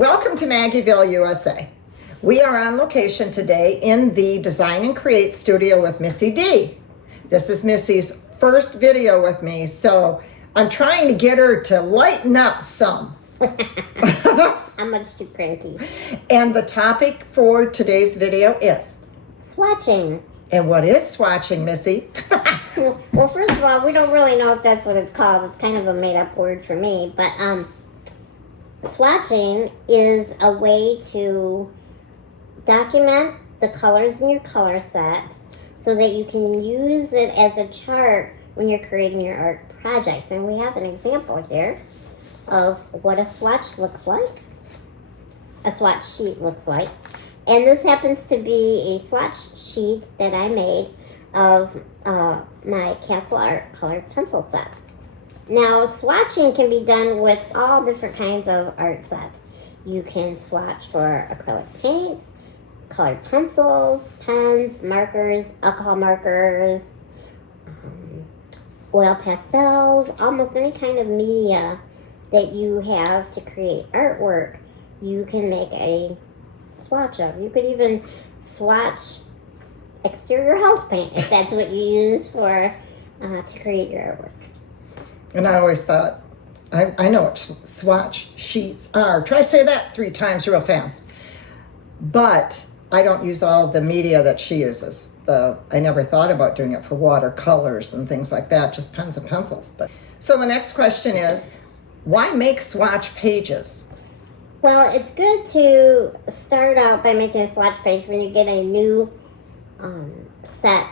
Welcome to Maggieville, USA. We are on location today in the Design and Create studio with Missy D. This is Missy's first video with me, so I'm trying to get her to lighten up some. I'm much too cranky. And the topic for today's video is? Swatching. And what is swatching, Missy? Well, first of all, we don't really know if that's what it's called. It's kind of a made-up word for me. But swatching is a way to document the colors in your color set so that you can use it as a chart when you're creating your art projects. And we have an example here of what a swatch looks like. A swatch sheet looks like. And this happens to be a swatch sheet that I made of my Castle Art colored pencil set. Now, swatching can be done with all different kinds of art sets. You can swatch for acrylic paint, colored pencils, pens, markers, alcohol markers, oil pastels, almost any kind of media that you have to create artwork, you can make a swatch of. You could even swatch exterior house paint if that's what you use for to create your artwork. And I always thought, I know what swatch sheets are. Try to say that 3 times real fast. But I don't use all the media that she uses. I never thought about doing it for watercolors and things like that, just pens and pencils. So the next question is, why make swatch pages? Well, it's good to start out by making a swatch page when you get a new set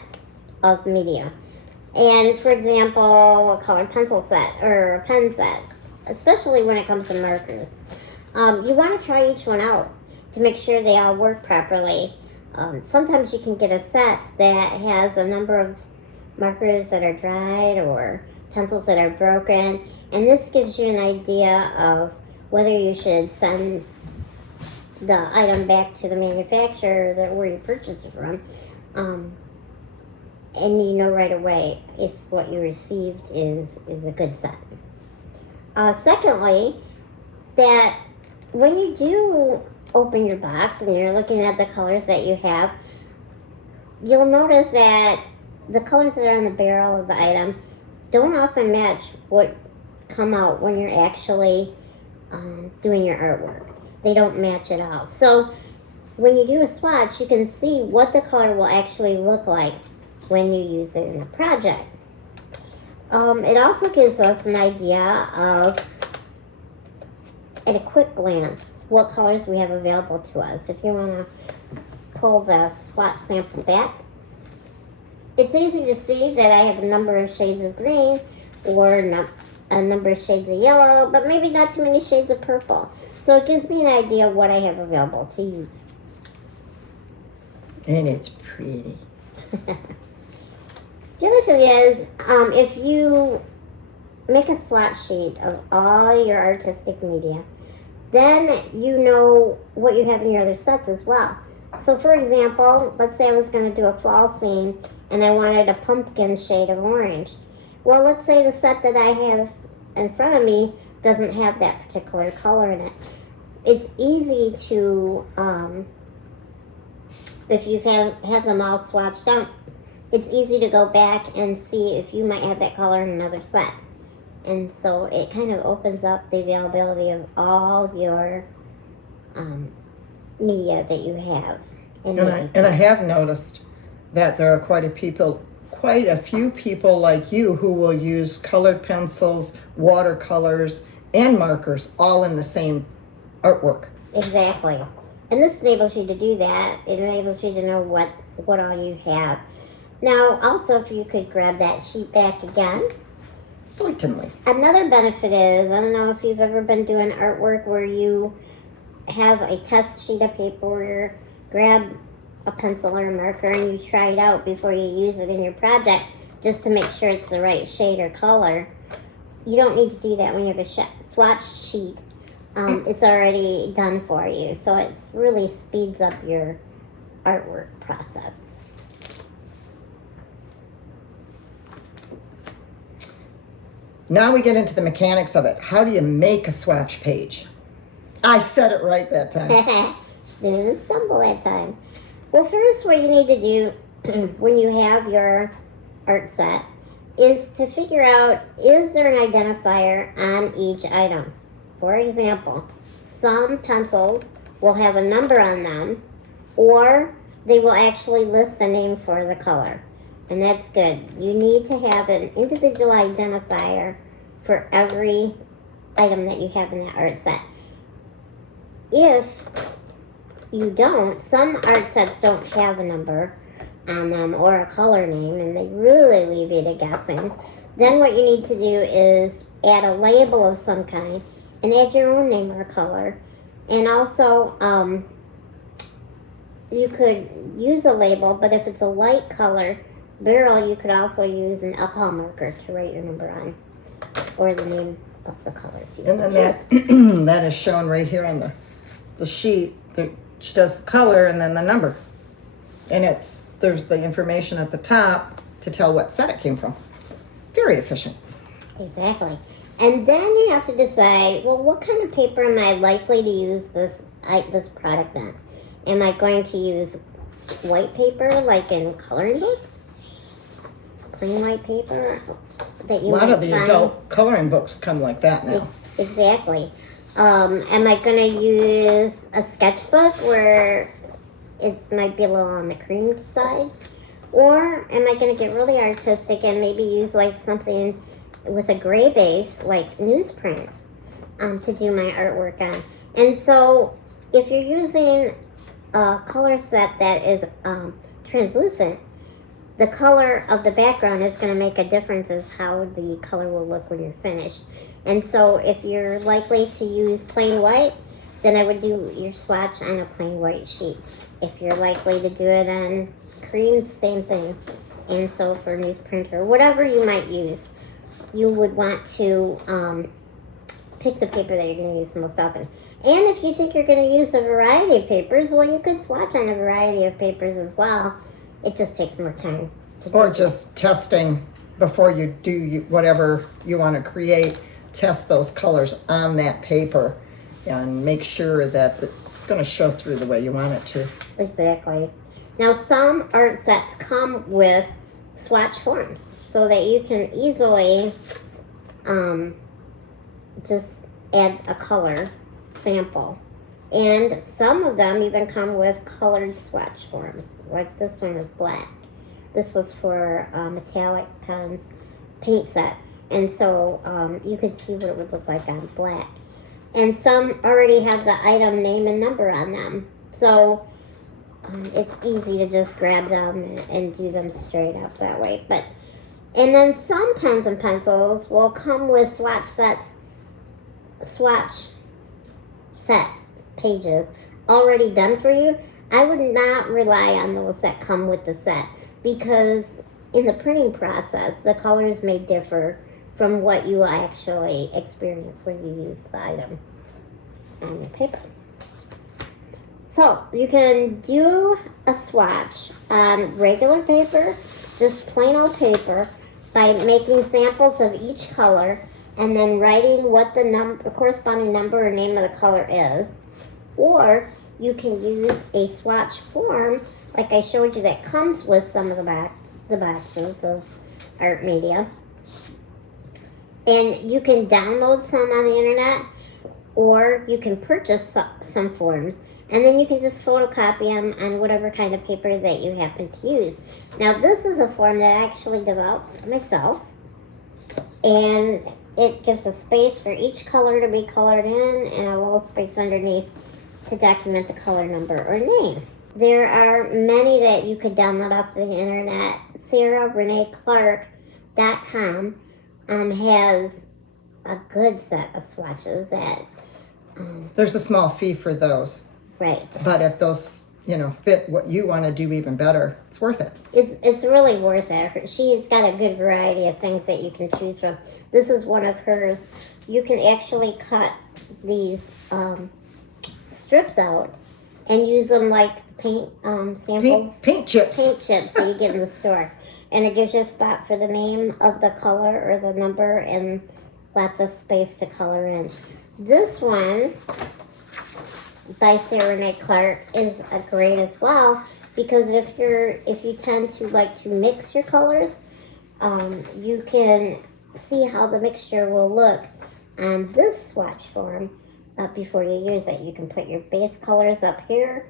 of media. And for example, a colored pencil set or a pen set, especially when it comes to markers. You want to try each one out to make sure they all work properly. Sometimes you can get a set that has a number of markers that are dried or pencils that are broken. And this gives you an idea of whether you should send the item back to the manufacturer where you purchased it from. And you know right away if what you received is a good set. Secondly, that when you do open your box and you're looking at the colors that you have, you'll notice that the colors that are on the barrel of the item don't often match what come out when you're actually doing your artwork. They don't match at all. So when you do a swatch, you can see what the color will actually look like when you use it in a project. It also gives us an idea of, at a quick glance, what colors we have available to us. If you want to pull the swatch sample back, it's easy to see that I have a number of shades of green or a number of shades of yellow, but maybe not too many shades of purple. So it gives me an idea of what I have available to use. And it's pretty. The other thing is, if you make a swatch sheet of all your artistic media, then you know what you have in your other sets as well. So for example, let's say I was going to do a fall scene and I wanted a pumpkin shade of orange. Well, let's say the set that I have in front of me doesn't have that particular color in it. It's easy to, if you have them all swatched out, it's easy to go back and see if you might have that color in another set. And so it kind of opens up the availability of all your media that you have. And I have noticed that there are quite a few people like you who will use colored pencils, watercolors, and markers all in the same artwork. Exactly. And this enables you to do that. It enables you to know what all you have. Now, also, if you could grab that sheet back again. Certainly. Another benefit is, I don't know if you've ever been doing artwork where you have a test sheet of paper where you grab a pencil or a marker and you try it out before you use it in your project just to make sure it's the right shade or color. You don't need to do that when you have a swatch sheet. It's already done for you, so it really speeds up your artwork process. Now we get into the mechanics of it. How do you make a swatch page? I said it right that time. She didn't stumble that time. Well, first, what you need to do when you have your art set is to figure out, is there an identifier on each item? For example, some pencils will have a number on them, or they will actually list a name for the color. And that's good. You need to have an individual identifier for every item that you have in that art set. If you don't, some art sets don't have a number on them or a color name, and they really leave you to guessing. Then what you need to do is add a label of some kind and add your own name or color. And also, you could use a label, but if it's a light color barrel, you could also use an alcohol marker to write your number on, or the name of the color. And then that is shown right here on the sheet. She does the color and then the number. And there's the information at the top to tell what set it came from. Very efficient. Exactly. And then you have to decide, well, what kind of paper am I likely to use this product on? Am I going to use white paper, like in coloring books? Plain white paper that you A lot of the find? adult coloring books come like that now. Exactly. Am I going to use a sketchbook where it might be a little on the cream side? Or am I going to get really artistic and maybe use like something with a gray base, like newsprint, to do my artwork on? And so if you're using a color set that is translucent, the color of the background is going to make a difference as how the color will look when you're finished. And so if you're likely to use plain white, then I would do your swatch on a plain white sheet. If you're likely to do it on cream, same thing. And so for newsprint or whatever you might use, you would want to pick the paper that you're going to use most often. And if you think you're going to use a variety of papers, well, you could swatch on a variety of papers as well. It just takes more time to do. Or just testing before you do whatever you want to create. Test those colors on that paper and make sure that it's going to show through the way you want it to. Exactly. Now, some art sets come with swatch forms so that you can easily just add a color sample. And some of them even come with colored swatch forms, like this one is black. This was for metallic pens paint set. And so you could see what it would look like on black. And some already have the item name and number on them. So it's easy to just grab them and do them straight up that way. And then some pens and pencils will come with swatch sets, pages, already done for you. I would not rely on those that come with the set, because in the printing process, the colors may differ from what you will actually experience when you use the item on the paper. So you can do a swatch on regular paper, just plain old paper, by making samples of each color and then writing what the corresponding number or name of the color is. Or you can use a swatch form, like I showed you, that comes with some of the boxes of art media. And you can download some on the internet, or you can purchase some forms, and then you can just photocopy them on whatever kind of paper that you happen to use. Now, this is a form that I actually developed myself, and it gives a space for each color to be colored in and a little space underneath to document the color number or name. There are many that you could download off the internet. SarahReneeClark.com has a good set of swatches that... There's a small fee for those. Right. But if those, fit what you want to do even better, it's worth it. It's really worth it. She's got a good variety of things that you can choose from. This is one of hers. You can actually cut these strips out and use them like paint samples. Paint chips. Paint chips that you get in the store. And it gives you a spot for the name of the color or the number and lots of space to color in. This one by Sarah Renee Clark is great as well, because if you tend to like to mix your colors, you can see how the mixture will look on this swatch form before you use it. You can put your base colors up here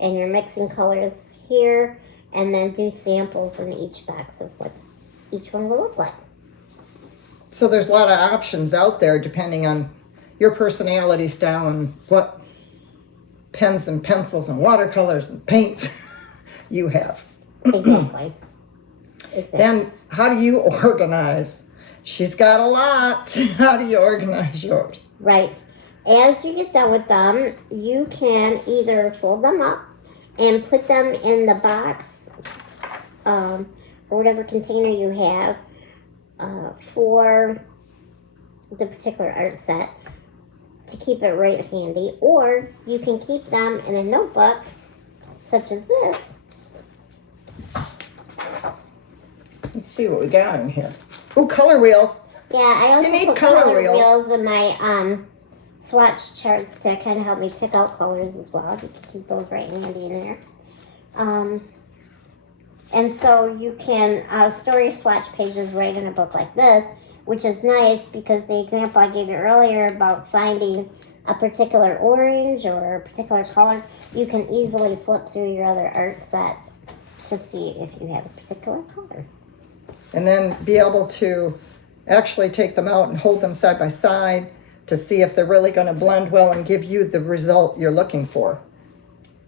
and your mixing colors here, and then do samples in each box of what each one will look like. So there's a lot of options out there depending on your personality style and what pens and pencils and watercolors and paints you have. Exactly. Then how do you organize? She's got a lot. How do you organize yours? Right. As you get done with them, you can either fold them up and put them in the box or whatever container you have for the particular art set to keep it right handy, or you can keep them in a notebook such as this. Let's see what we got in here. Ooh, color wheels. Yeah, I also need put color color wheels. wheels in my swatch charts to kind of help me pick out colors as well. You can keep those right handy in there. And so you can store your swatch pages right in a book like this, which is nice because the example I gave you earlier about finding a particular orange or a particular color, you can easily flip through your other art sets to see if you have a particular color. And then be able to actually take them out and hold them side by side to see if they're really going to blend well and give you the result you're looking for.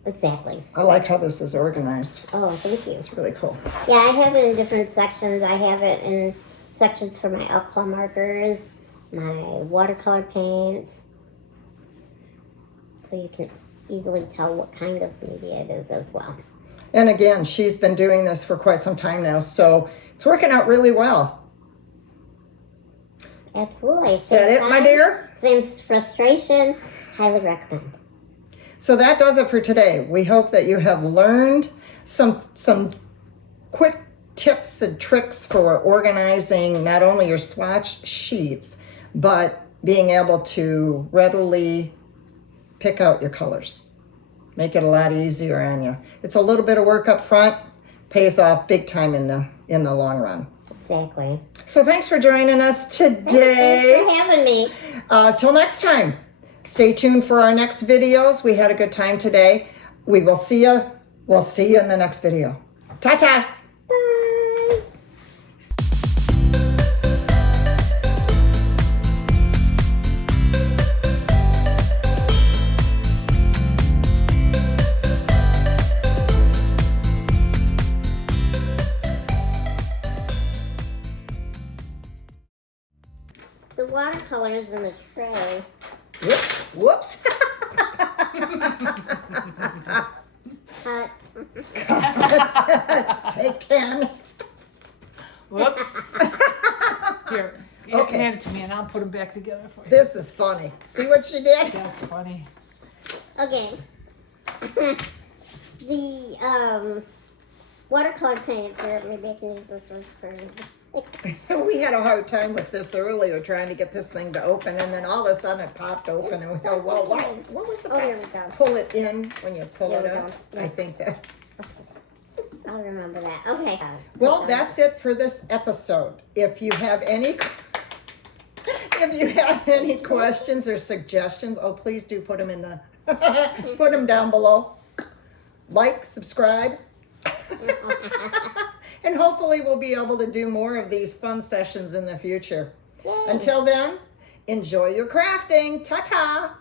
Exactly. I like how this is organized. Oh, thank you. It's really cool. Yeah, I have it in different sections. I have it in sections for my alcohol markers, my watercolor paints, so you can easily tell what kind of media it is as well. And again, she's been doing this for quite some time now, so it's working out really well. Absolutely. Is that it, my dear? Same frustration. Highly recommend. So that does it for today. We hope that you have learned some quick tips and tricks for organizing not only your swatch sheets, but being able to readily pick out your colors. Make it a lot easier on you. It's a little bit of work up front, pays off big time in the long run. Exactly. So thanks for joining us today. Thanks for having me. Till next time, stay tuned for our next videos. We had a good time today. We will see you. We'll see you in the next video. Ta-ta. Bye. The watercolors in the tray. Whoops. Cut. Take 10. Whoops. Here, Okay. hand it to me and I'll put them back together for you. This is funny. See what she did? That's funny. Okay. The watercolor paints here, maybe I can use this one for We had a hard time with this earlier, trying to get this thing to open, and then all of a sudden it popped open, and we go, well, what was the Oh, here we go. pull it in when you pull There it we up? go. Yeah. I think that. I'll remember that. Okay. Well, that's it for this episode. If you have any questions or suggestions, oh, please do put them in the put them down below. Like, subscribe. And hopefully we'll be able to do more of these fun sessions in the future. Yay. Until then, enjoy your crafting. Ta-ta.